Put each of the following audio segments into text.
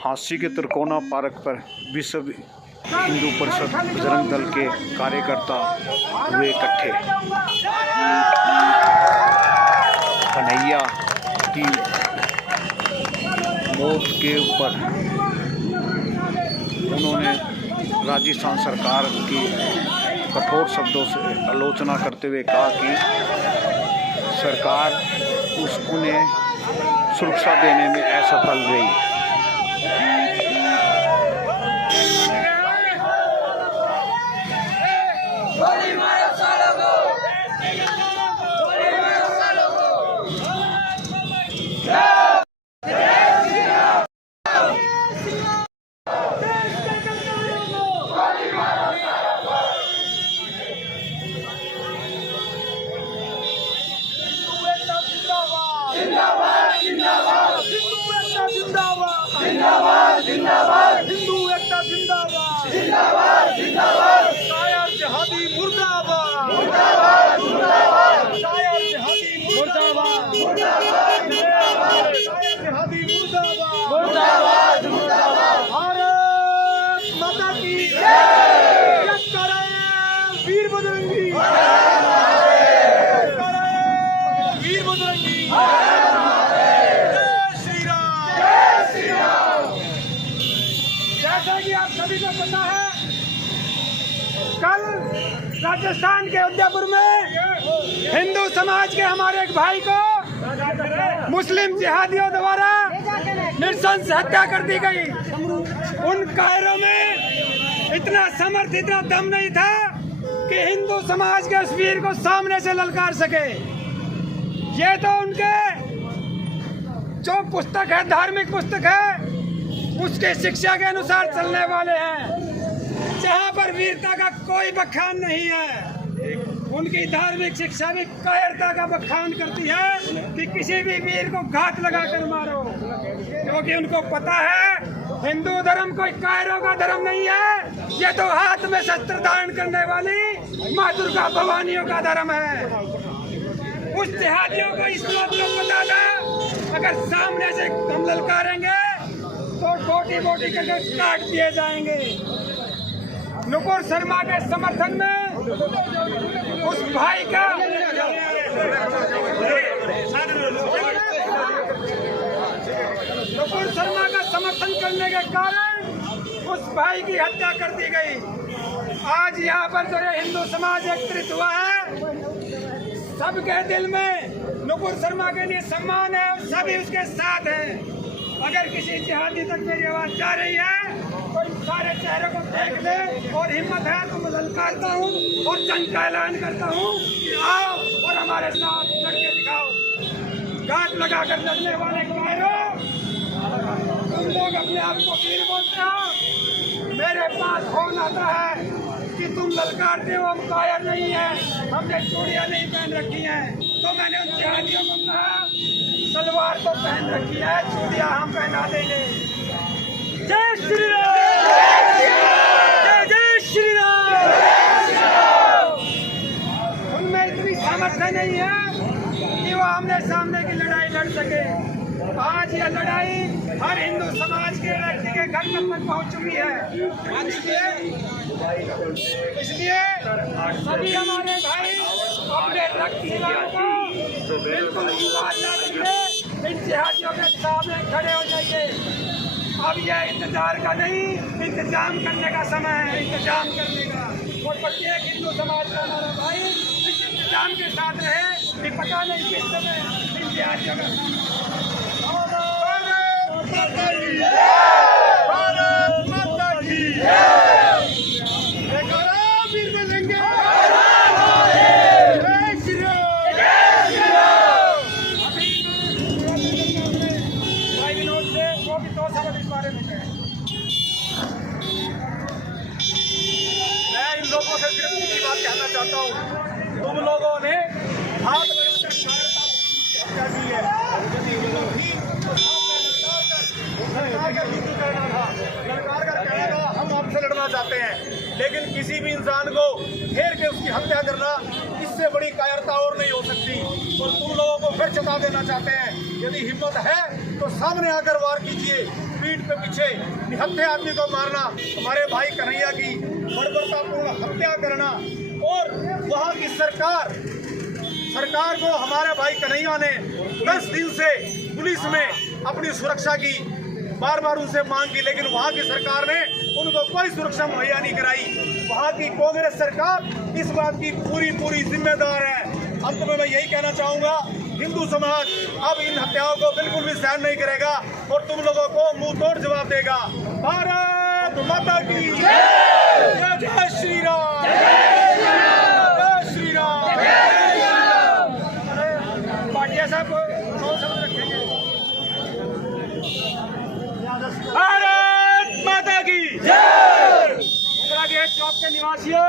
हांसी के तरकोना पार्क पर विश्व हिंदू परिषद बजरंग दल के कार्यकर्ता हुए इकट्ठे। कन्हैया की मौत के ऊपर उन्होंने राजस्थान सरकार की कठोर शब्दों से आलोचना करते हुए कहा कि सरकार उन्हें सुरक्षा देने में असफल रही। जिंदाबाद जिंदाबाद हिंदू एकता जिंदाबाद जिंदाबाद जिंदाबाद शायर जिहादी मुर्दाबाद मुर्दाबाद मुर्दाबाद शायर जिहादी मुर्दाबाद मुर्दाबाद मुर्दाबाद शायर जिहादी मुर्दाबाद मुर्दाबाद मुर्दाबाद भारत माता की जय। जय करे वीर बजरंगी, जय करे वीर बजरंगी। जैसा कि आप सभी को पता है, कल राजस्थान के उदयपुर में हिंदू समाज के हमारे एक भाई को मुस्लिम जिहादियों द्वारा नृशंस हत्या कर दी गई। उन कायरों में इतना समर्थ, इतना दम नहीं था कि हिंदू समाज के उस वीर को सामने से ललकार सके। ये तो उनके जो पुस्तक है, धार्मिक पुस्तक है, उसके शिक्षा के अनुसार चलने वाले हैं, जहां पर वीरता का कोई बखान नहीं है। उनकी धार्मिक शिक्षा भी कायरता का बखान करती है कि किसी भी वीर को घात लगाकर मारो, क्योंकि उनको पता है हिंदू धर्म कोई कायरों का धर्म नहीं है। ये तो हाथ में शस्त्र धारण करने वाली माँ दुर्गा भवानियों का धर्म है। उस जिहादियों को इस बात को पता था, अगर सामने से हम ललकारेंगे तो बोटी बोटी करके काट दिए जाएंगे। नुपुर शर्मा के समर्थन में उस भाई का नुपुर शर्मा का समर्थन करने के कारण उस भाई की हत्या कर दी गई। आज यहाँ पर जो हिंदू समाज एकत्रित हुआ है, सबके दिल में नुपुर शर्मा के लिए सम्मान है और सभी उसके साथ हैं। अगर किसी जिहादी तक मेरी आवाज जा रही है तो इन सारे चेहरों को देख ले और हिम्मत है तो मैं ललकारता हूँ और जंग का ऐलान करता हूँ कि आओ और हमारे साथ लड़के दिखाओ। घात लगाकर लड़ने वाले कायरों, तुम लोग अपने आप को वीर बोलते हो, मेरे पास फोन आता है कि तुम ललकारते हो, हम कायर नहीं है, हमने चूड़ियाँ नहीं पहन रखी हैं। तो मैंने उन जिहादियों को कहा सलवार तो पहन रखी है, चूड़ियाँ हम पहना देंगे। जय श्री राम, जय जय श्री राम। उनमें इतनी सामर्थ्य नहीं है कि वो आमने सामने की लड़ाई लड़ सके। आज यह लड़ाई हर हिंदू समाज के व्यक्ति के घर तक पहुंच चुकी है। इसलिए सभी हमारे भाई अपने रक्त को बिल्कुल इन जिहादियों के सामने खड़े हो जाइए। अब यह इंतजार का नहीं, इंतजाम करने का समय है, इंतजाम करने का। और प्रत्येक हिंदू समाज का हमारा भाई इस इंतजाम के साथ रहे कि पता नहीं किस समय इन जिहादियों का लोगों से सिर्फ एक बात कहना चाहता हूँ, तुम लोगों ने हाथ लगाकर हत्या की है। ललकार कर कहेगा हम आपसे लड़ना चाहते हैं, लेकिन किसी भी इंसान को घेर के उसकी हत्या करना, इससे बड़ी कायरता और नहीं हो सकती। और तुम लोगों को फिर चेता देना चाहते हैं, यदि हिम्मत है तो सामने आकर वार कीजिए। पीठ पे पीछे निहत्थे आदमी को मारना, हमारे भाई कन्हैया की बर्बरतापूर्ण हत्या करना, और वहाँ की सरकार को हमारे भाई कन्हैया ने 10 दिन से पुलिस में अपनी सुरक्षा की बार बार उनसे मांग की, लेकिन वहाँ की सरकार ने उनको कोई सुरक्षा मुहैया नहीं कराई। वहाँ की कांग्रेस सरकार इस बात की पूरी जिम्मेदार है। अंत में मैं यही कहना चाहूँगा, हिंदू समाज अब इन हत्याओं को बिल्कुल भी सहन नहीं करेगा और तुम लोगों को मुंह तोड़ जवाब देगा। भारत माता की जय, जय श्री राम, जय श्री राम। पाटिया साहब भारत माता की जय। इंदिरा गेट चौक के निवासियों,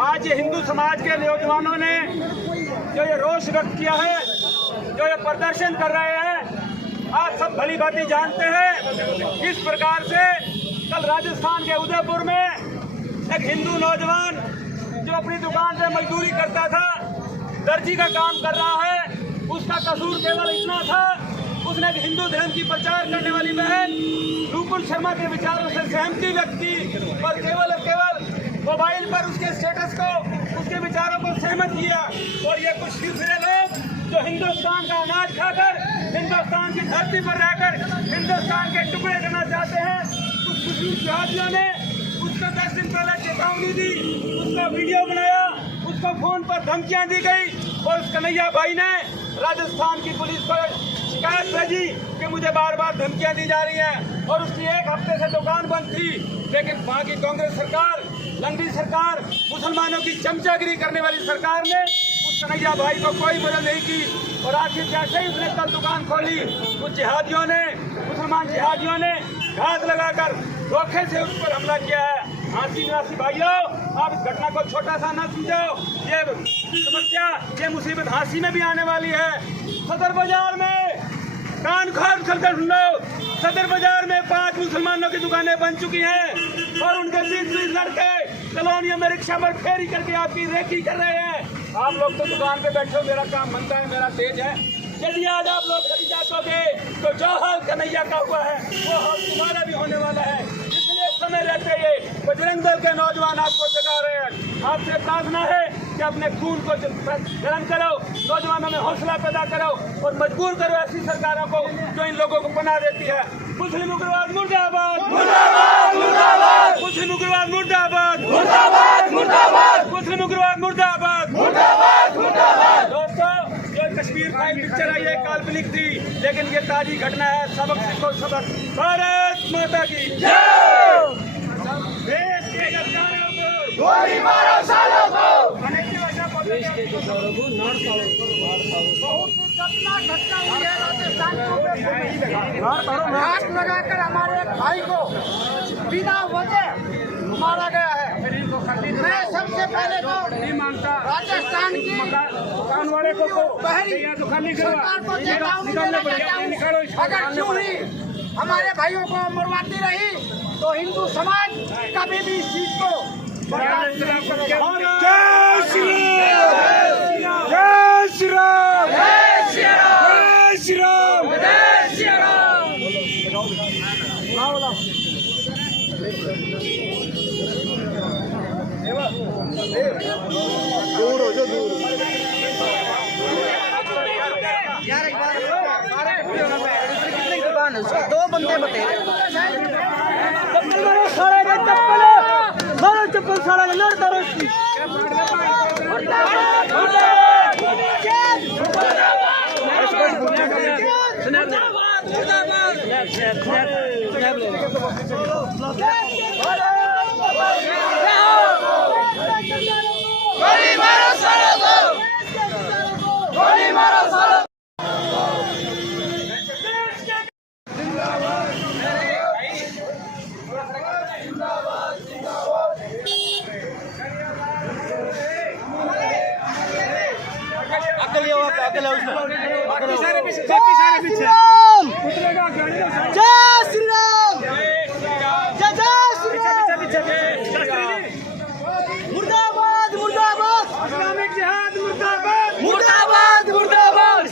आज ये हिंदू समाज के नौजवानों ने जो ये रोष व्यक्त किया है, जो ये प्रदर्शन कर रहे हैं, आज सब भली भांति जानते हैं किस प्रकार से कल राजस्थान के उदयपुर में एक हिंदू नौजवान जो अपनी दुकान पे मजदूरी करता था, दर्जी का काम कर रहा है, उसका कसूर केवल इतना था, उसने एक हिंदू धर्म की प्रचार करने वाली बहन रूपुल शर्मा के विचारों से सहमति व्यक्त की और केवल मोबाइल पर उसके स्टेटस को, उसके विचारों को सहमत किया। और ये कुछ दूसरे लोग जो हिंदुस्तान का अनाज खाकर, हिंदुस्तान की धरती पर रहकर हिंदुस्तान के टुकड़े करना चाहते हैं, कुछ मुस्लिम जिहादियों ने उसको 10 दिन पहले चेतावनी दी, उसका वीडियो बनाया, उसको फोन पर धमकियां दी गई और उस कन्हैया भाई ने राजस्थान की पुलिस को शिकायत भेजी कि मुझे बार बार धमकियां दी जा रही हैं, और उसकी 1 हफ्ते से दुकान बंद थी। लेकिन वहाँ की कांग्रेस सरकार, लंगड़ी सरकार, मुसलमानों की चमचागिरी करने वाली सरकार ने उस कन्हैया भाई को कोई मदद नहीं की। और आखिर जैसे ही उसने कल दुकान खोली, कुछ जिहादियों ने, मुसलमान जिहादियों ने घात लगाकर धोखे से उस पर हमला किया है। झांसी निवासी भाइयों, आप इस घटना को छोटा सा न समझो, ये समस्या, ये मुसीबत झांसी में भी आने वाली है। सदर बाजार में कान खोल कर सुन लो, सदर बाजार में 5 मुसलमानों की दुकानें बन चुकी हैं और उनके 20 लड़के कॉलोनियों में रिक्शा पर फेरी करके आपकी रेकी कर रहे हैं। आप लोग तो दुकान पे बैठे हो, मेरा काम बनता है, मेरा तेज है। यदि आज आप लोग खड़ी जाओगे तो जो हाल कन्हैया का हुआ है वो हाल तुम्हारा भी होने वाला है। इसलिए समय रहते ये बजरंग दल के नौजवान आपको जगा रहे हैं। आपसे प्रार्थना है कि अपने खून को गर्म करो, नौजवानों में हौसला पैदा करो और मजबूर करो ऐसी सरकारों को जो इन लोगों को बना देती है। मुस्लिम उग्रवाद मुर्दाबाद, मुर्दाबाद, मुर्दाबाद। मुस्लिम उग्रवाद मुर्दाबाद, मुर्दाबाद, मुर्दाबाद। मुस्लिम उग्रवाद मुर्दाबाद, मुर्दाबाद, मुर्दाबाद। दोस्तों, जो कश्मीर फाइल पिक्चर आई है काल्पनिक थी, लेकिन ये ताजी घटना है। सबक सीखो, सबक। भारत माता की जय। देश के गद्दारों को गोली मारो, सालों को देश के गद्दारों को नाड़ ताड़ो। बहुत खतरनाक घटना हुई है राजस्थान में। घात लगाकर हमारे एक भाई को बिना वजह मारा गया है। मैं सबसे पहले तो राजस्थान की दुकान वाले को सरकार को चेतावनी देना चाहता हूँ, अगर यूं ही हमारे भाइयों को मरवाती रही तो हिंदू समाज कभी भी इस चीज को बर्दाश्त नहीं करेगा। जय श्री राम, जय श्री राम, जय श्री राम, जय श्री राम, जय श्री राम। दूर हो जो, दूर यार। एक बार दुकान है, 2 बंदे बते चप्पल मारो, सारे के चप्पल मारो, चप्पल सारा के लड़ता रहो उसकी। गोली मारो सालों को, गोली मारो सालों। जय श्री राम, जय जय श्री राम। मुर्दाबाद, मुर्दाबाद। इस्लामिक जिहाद मुर्दाबाद, मुर्दाबाद, मुर्दाबाद।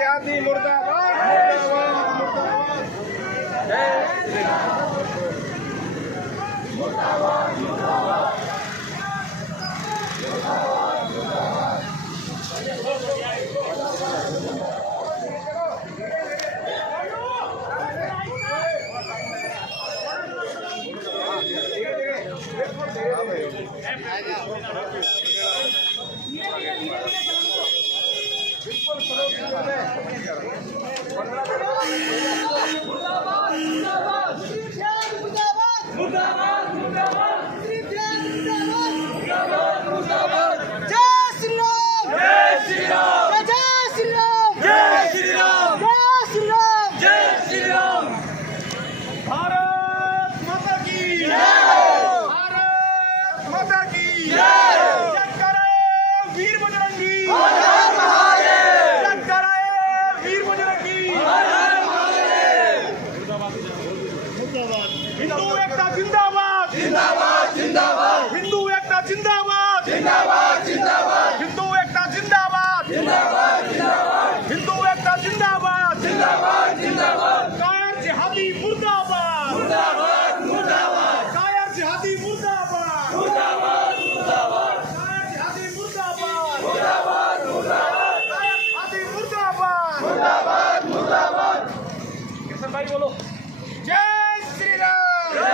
जिहादी मुर्दाबाद, मुर्दाबाद, मुर्दाबाद। जय श्री राम। मुर्दाबाद, मुर्दाबाद। हिंदू एकता जिंदाबाद, जिंदाबाद, जिंदाबाद। हिंदू एकता जिंदाबाद, जिंदाबाद, जिंदाबाद। हिंदू एकता जिंदाबाद, जिंदाबाद, जिंदाबाद। हिंदू एकता जिंदाबाद, जिंदाबाद, जिंदाबाद। कायर जिहादी मुर्दाबाद, मुर्दाबाद, मुर्दाबाद। कायर जिहादी मुर्दाबाद, मुर्दाबाद, मुर्दाबाद। कायर जिहादी मुर्दाबाद, मुर्दाबाद, मुर्दाबाद। कायर जिहादी मुर्दाबाद, मुर्दाबाद, मुर्दाबाद। किशन भाई बोलो। जय श्री राम, जय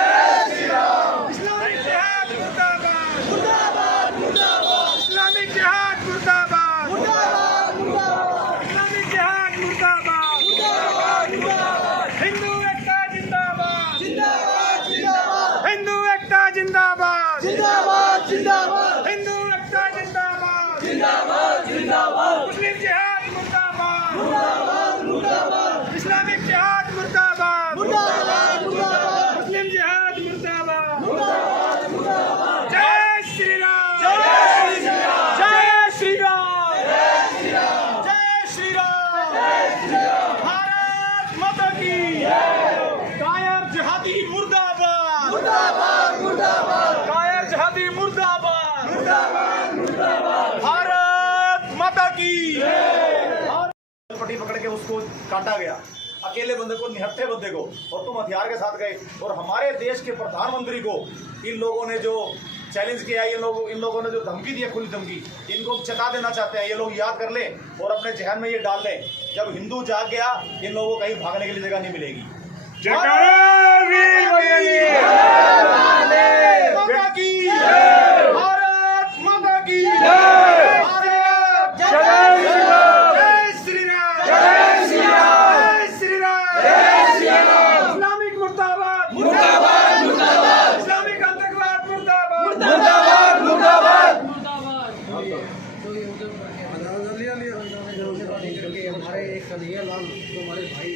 श्री राम। इस्लामिक जिहाद मुर्दाबाद, मुर्दाबाद, मुर्दाबाद। इस्लामिक जिहाद मुर्दाबाद, मुर्दाबाद, मुर्दाबाद। इस्लामिक जिहाद मुर्दाबाद, मुर्दाबाद, मुर्दाबाद। हिंदू एकता जिंदाबाद, जिंदाबाद, जिंदाबाद। हिंदू एकता जिंदाबाद, जिंदाबाद, जिंदाबाद। हिंदू एकता जिंदाबाद, जिंदाबाद, जिंदाबाद। मुस्लिम जिहाद मुर्दाबाद, मुर्दाबाद, मुर्दाबाद। इस्लामिक जिहाद मुर्दाबाद, मुर्दाबाद, मुर्दाबाद। मुस्लिम जिहाद मुर्दाबाद, मुर्दाबाद, मुर्दाबाद। जय श्री राम, जय श्री राम, जय श्री राम, जय श्री राम, जय श्री राम, जय श्री राम। भारत माता की कायर जिहादी मुर्दाबाद, मुर्दाबाद, मुर्दाबाद। कायर जिहादी मुर्दाबाद, मुर्दाबाद, मुर्दाबाद। भारत माता की पट्टी पकड़ के उसको काटा गया, अकेले बंदे को, निहत्थे बंदे को, और तुम हथियार के साथ गए। और हमारे देश के प्रधानमंत्री को इन लोगों ने जो चैलेंज किया, इन लोगों ने जो धमकी दी है, खुली धमकी, इनको चेता देना चाहते हैं। ये लोग याद कर लें और अपने जहन में ये डाल लें, जब हिंदू जाग गया, इन लोगों को कहीं भागने के लिए जगह नहीं मिलेगी। जयकारा वीर बजरंगी, माता की जय, भारत माता की जय, भारत जय श्री राम, जय श्री राम, जय श्री राम, जय श्री राम, जय श्री राम। इस्लामिक मुर्दाबाद, मुर्दाबाद, मुर्दाबाद। इस्लामिक आतंकवाद मुर्दाबाद, मुर्दाबाद, मुर्दाबाद। हमारे एक कन्हैया लाल जो हमारे भाई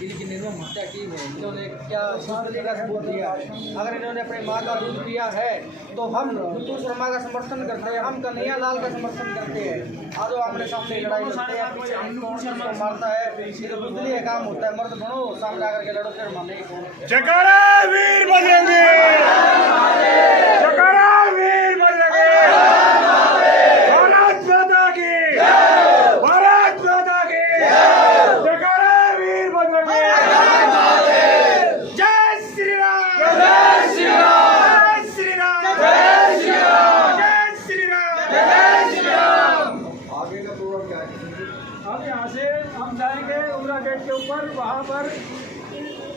जिनकी निर्मम हत्या की है, इन्होंने क्या का सबूत दिया है? अगर इन्होंने अपनी माँ का दूध पिया है तो हम हिंदू शर्मा का समर्थन करते हैं, हम कन्हैया लाल का समर्थन करते हैं। आज आमने सामने लड़ाई लड़ते हैं, पीछे को मारता है, ये तो बुद्धली काम होता है। मर्द बनो, सामने आकर के लड़ो, फिर मारने की कौन? जयकारा वीर बजरंगी, जयकारा वीर बजरंगी। भारत माता की भारत माता की जयकारा वीर बजरंगी। जय श्री राम, जय श्री राम, जय श्री राम, जय श्री राम, जय श्री राम, जय श्री राम। आगे का प्रोग्राम क्या है? अब यहाँ से हम जाएंगे उमरा गेट के ऊपर, वहाँ पर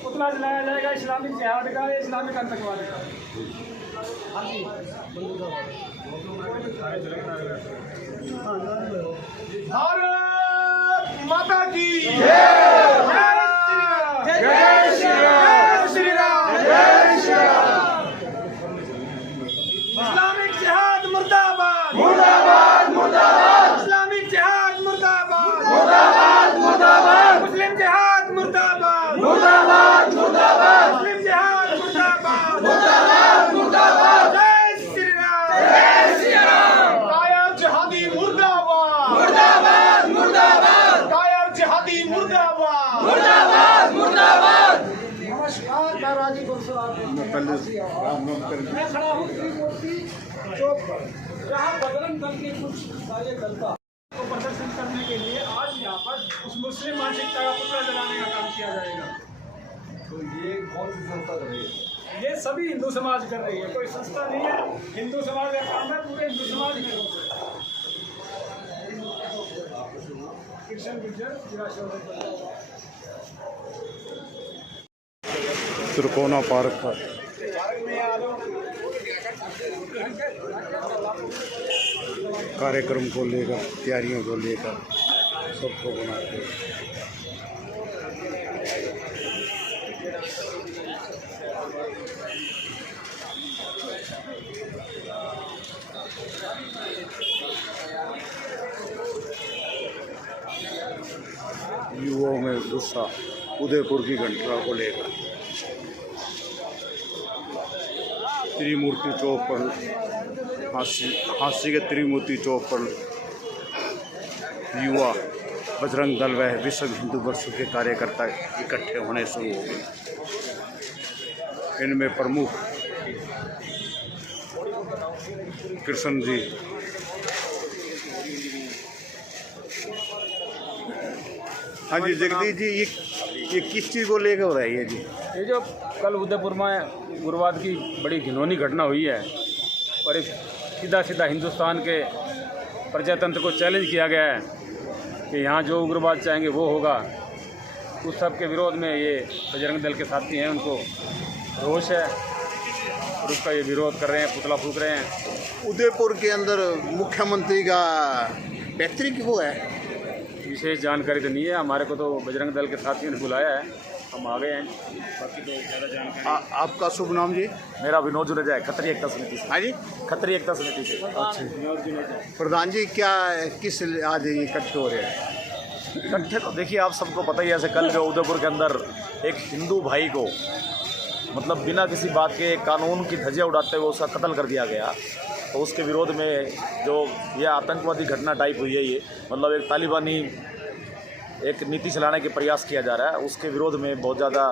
पुतला जलाया जाएगा इस्लामिक जिहाद का, इस्लामिक आतंकवाद का। भारत माता की जय, जय श्री राम, जय श्री राम, जय श्री राम। इस्लामिक जिहाद मुर्दाबाद, मुर्दाबाद, मुर्दाबाद। इस्लामिक जिहाद मुर्दाबाद, मुर्दाबाद, मुर्दाबाद। मुस्लिम जिहाद मुर्दाबाद, मुर्दाबाद, मुर्दाबाद। मुस्लिम जिहाद मुर्दाबाद, मुर्दाबाद, मुर्दाबाद। जय श्री राम, जय श्री राम। कायर जिहादी मुर्दाबाद, मुर्दाबाद, मुर्दाबाद। कायर जिहादी मुर्दाबाद, मुर्दाबाद, मुर्दाबाद। नमस्कार, मैं राजीपुर से मैं खड़ा हूँ त्रिमूर्ति चौक पर, जहाँ बजरंग दल के कुछ कार्यकर्ता को प्रदर्शन करने के लिए आज यहाँ पर मुस्लिम मानसिकता का पुतला जलाने का काम किया जाएगा। तो ये कौन सी संस्था कर रही है? ये सभी हिंदू समाज कर रही है, कोई संस्था नहीं है, हिंदू समाज का काम है, पूरे हिंदू समाज में। कृष्ण गुर्जर जिला त्रिकोना पार्क पर कार्यक्रम को लेकर, तैयारियों को लेकर सबको बनाते हैं। युवाओं में गुस्सा उदयपुर की घटना को लेकर। त्रिमूर्ति चौक पर हांसी के त्रिमूर्ति चौक पर युवा बजरंग दल व विश्व हिंदू परिषद के कार्यकर्ता इकट्ठे होने शुरू हो गए। इनमें प्रमुख कृष्ण जी, हाँ जी जगदीश जी, ये किस चीज़ को लेकर हो रहा है ये जी? ये जो कल उदयपुर में उग्रवाद की बड़ी घिनौनी घटना हुई है और एक सीधा हिंदुस्तान के प्रजातंत्र को चैलेंज किया गया है कि यहाँ जो उग्रवाद चाहेंगे वो होगा, उस सब के विरोध में ये बजरंग दल के साथी हैं, उनको रोष है और उसका ये विरोध कर रहे हैं, पुतला फूंक रहे हैं। उदयपुर के अंदर मुख्यमंत्री का पैतृक वो है? विशेष जानकारी तो नहीं है, हमारे को तो बजरंग दल के साथियों ने बुलाया है, हम आ गए हैं, बाकी तो ज़्यादा जानकारी। आपका शुभ नाम जी? मेरा विनोद जुनेजा है, खत्री एकता समिति से। हाँ जी, खत्री एकता समिति से। अच्छा प्रधान जी, क्या किस आज ये इकट्ठे हो रहे हैं? इकट्ठे तो देखिए आप सबको पता ही है, ऐसे कल जो उदयपुर के अंदर एक हिंदू भाई को मतलब बिना किसी बात के कानून की धज्जियां उड़ाते हुए उसका कत्ल कर दिया गया, तो उसके विरोध में जो ये आतंकवादी घटना टाइप हुई है, ये मतलब एक तालिबानी एक नीति चलाने के प्रयास किया जा रहा है, उसके विरोध में बहुत ज़्यादा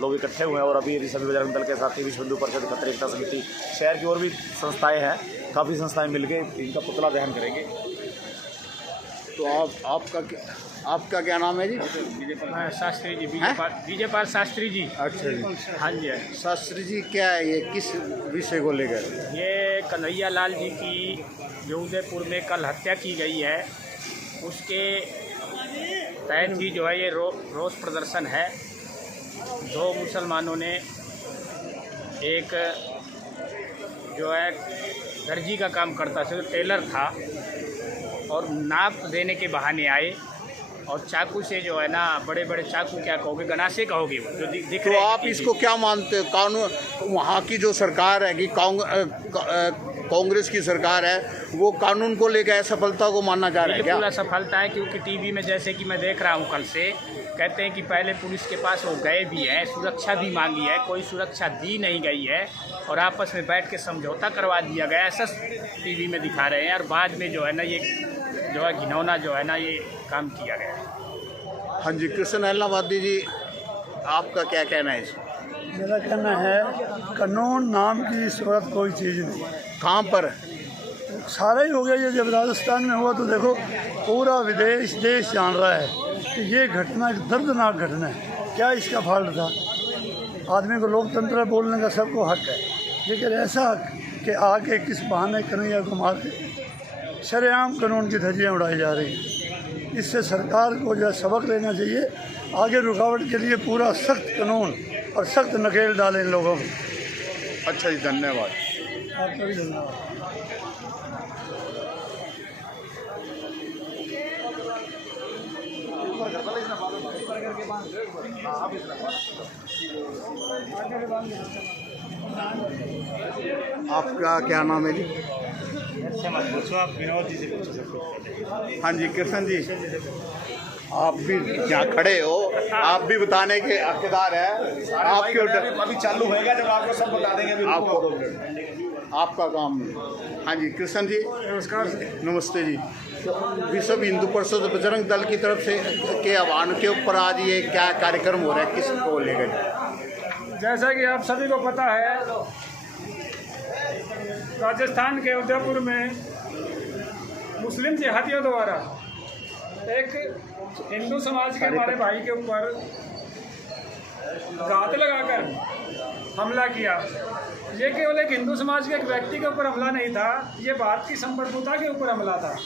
लोग इकट्ठे हुए हैं। और अभी सभी बजरंग दल के साथ ही विश्व हिंदू परिषद, खत्री एकता समिति, शहर की और भी संस्थाएं हैं, काफ़ी संस्थाएं मिलकर इनका पुतला दहन करेंगे। तो आपका क्या नाम है जी? शास्त्री जी, विजयपाल शास्त्री जी। अच्छा जी, हाँ जी, शास्त्री जी, क्या है ये, किस विषय को लेकर? ये कन्हैया लाल जी की जो उदयपुर में कल हत्या की गई है, उसके तहत ही जो है ये रोष प्रदर्शन है। दो मुसलमानों ने एक जो है दर्जी का काम करता था, टेलर था, और नाप देने के बहाने आए और चाकू से जो है ना, बड़े बड़े चाकू क्या कहोगे, गनासे कहोगे, वो जो दिख तो रहे हैं। आप इसको क्या मानते हो? कानून, वहाँ की जो सरकार है कि कांग्रेस की सरकार है, वो कानून को लेकर असफलता को मानना चाह रहा है क्या? बिल्कुल असफलता है, क्योंकि टीवी में जैसे कि मैं देख रहा हूँ कल से, कहते हैं कि पहले पुलिस के पास वो गए भी हैं, सुरक्षा भी मांगी है, कोई सुरक्षा दी नहीं गई है और आपस में बैठ के समझौता करवा दिया गया, ऐसा टीवी में दिखा रहे हैं। और बाद में जो है ना, ये जो है घिनौना जो है ना, ये काम किया गया है। हाँ जी, कृष्ण अहलावादी जी, आपका क्या कहना है इसमें? मेरा कहना है कानून नाम की शोहरत कोई चीज़ नहीं। कहाँ पर? सारा ही हो गया। ये जब राजस्थान में हुआ तो देखो पूरा विदेश देश जान रहा है कि ये घटना एक दर्दनाक घटना है। क्या इसका फॉल्ट था? आदमी को लोकतंत्र बोलने का सबको हक है, लेकिन ऐसा हक कि आके किस बहाने कन्हैया को मार के शरेआम कानून की धज्जियाँ उड़ाई जा रही हैं। इससे सरकार को जो सबक लेना चाहिए, आगे रुकावट के लिए पूरा सख्त कानून और सख्त नकेल डालें इन लोगों को। अच्छा जी, धन्यवाद। आपका भी धन्यवाद। आपका क्या नाम है जी? आप विनोद जी से पूछ सकते हैं। हाँ जी, कृष्ण जी, आप भी यहाँ खड़े हो, आप भी बताने के हकदार हैं। आपके अभी चालू होएगा जब आपको सब बता देंगे। आपको आपका काम। हाँ जी, कृष्ण जी नमस्कार। नमस्ते जी। तो विश्व हिंदू परिषद बजरंग दल की तरफ से के आह्वान के ऊपर आज ये क्या कार्यक्रम हो रहा है, किस को लेकर? जैसा कि आप सभी को पता है, राजस्थान के उदयपुर में मुस्लिम जिहादियों द्वारा एक हिंदू समाज के हमारे भाई के ऊपर घात लगाकर हमला किया। ये केवल एक हिंदू समाज के एक व्यक्ति के ऊपर हमला नहीं था, ये भारत की संप्रभुता के ऊपर हमला था।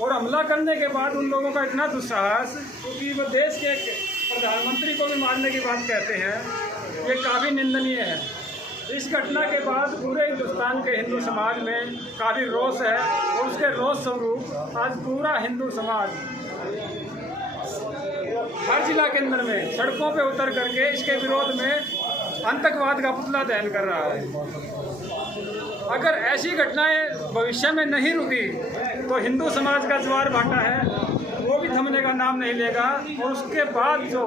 और हमला करने के बाद उन लोगों का इतना दुस्साहस, क्योंकि वो देश के एक प्रधानमंत्री को भी मारने की बात कहते हैं, ये काफ़ी निंदनीय है। इस घटना के बाद पूरे हिंदुस्तान के हिंदू समाज में काफ़ी रोष है और उसके रोष स्वरूप आज पूरा हिंदू समाज हर जिला केंद्र में सड़कों पे उतर करके इसके विरोध में आतंकवाद का पुतला दहन कर रहा है। अगर ऐसी घटनाएं भविष्य में नहीं रुकी तो हिंदू समाज का ज्वार भाटा है वो भी थमने का नाम नहीं लेगा और उसके बाद जो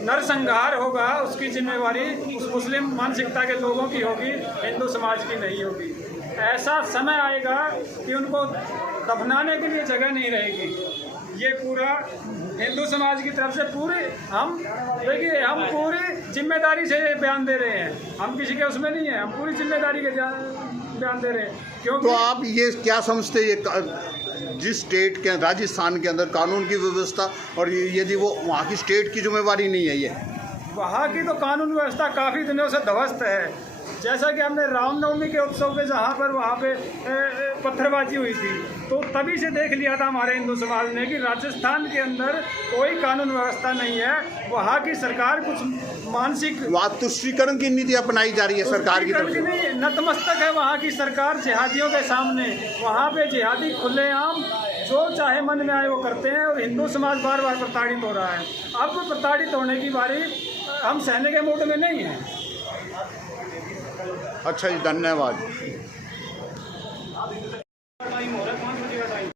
नरसंहार होगा उसकी जिम्मेवारी उस मुस्लिम मानसिकता के लोगों की होगी, हिंदू समाज की नहीं होगी। ऐसा समय आएगा कि उनको दफनाने के लिए जगह नहीं रहेगी। ये पूरा हिंदू समाज की तरफ से पूरी हम देखिए, हम पूरी जिम्मेदारी से बयान दे रहे हैं, हम किसी के उसमें नहीं है, हम पूरी जिम्मेदारी के बयान दे रहे हैं। क्योंकि तो आप ये क्या समझते हैं, ये जिस स्टेट के राजस्थान के अंदर कानून की व्यवस्था और यदि वो वहाँ की स्टेट की जिम्मेवारी नहीं है, ये वहाँ की तो कानून व्यवस्था काफ़ी दिनों से ध्वस्त है। जैसा कि हमने रामनवमी के उत्सव पे जहाँ पर वहाँ पे पत्थरबाजी हुई थी तो तभी से देख लिया था हमारे हिंदू समाज ने कि राजस्थान के अंदर कोई कानून व्यवस्था नहीं है। वहाँ की सरकार कुछ मानसिक वहाँ तुष्टीकरण की नीति अपनाई जा रही है सरकार की तरफ से। नतमस्तक है वहाँ की सरकार जिहादियों के सामने। वहाँ पे जिहादी खुलेआम जो चाहे मन में आए वो करते हैं और हिंदू समाज बार बार प्रताड़ित हो रहा है। अब प्रताड़ित होने की बारी हम सहने के मूड में नहीं हैं। अच्छा जी, धन्यवाद।